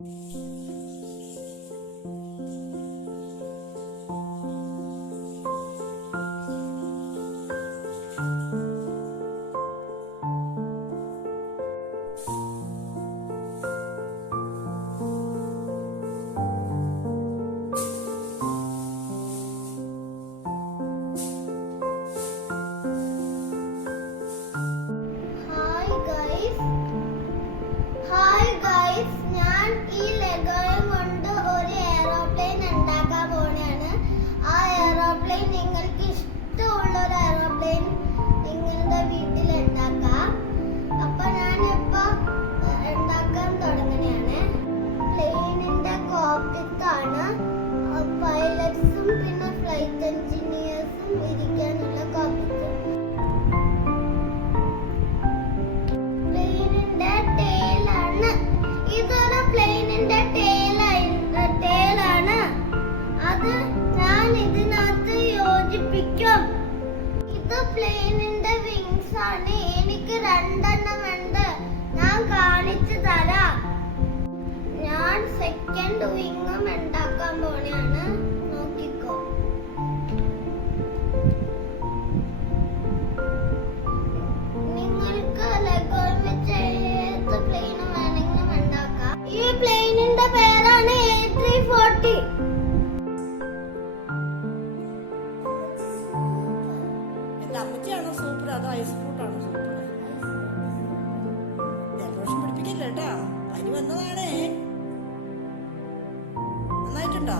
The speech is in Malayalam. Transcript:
Música പ്ലെയിനിന്റെ വിങ്സ് ആണ്. എനിക്ക് രണ്ടെണ്ണം ഉണ്ട്. ഞാൻ കാണിച്ചു തരാം. ഞാൻ സെക്കൻഡ് വിങ്ങും ഉണ്ടാക്കാൻ പോണെയാണ് നോക്കിക്കോ. നിങ്ങൾക്ക് ലെഗോ വെച്ച് ഏത് പ്ലെയിൻ വേണമെങ്കിലും ഉണ്ടാക്കാം. ഈ പ്ലെയിനിന്റെ പേരാണ് എ ത്രീ ഫോർട്ടി അമ്മയ്ക്കാണോ സൂപ്പർ? അതോ ഐസ് ഫ്രൂട്ടാണോ സൂപ്പർ? ജലദോഷം പിടിപ്പിക്കില്ല കേട്ടാ. പനി വന്നതാണേ. നന്നായിട്ടുണ്ടോ?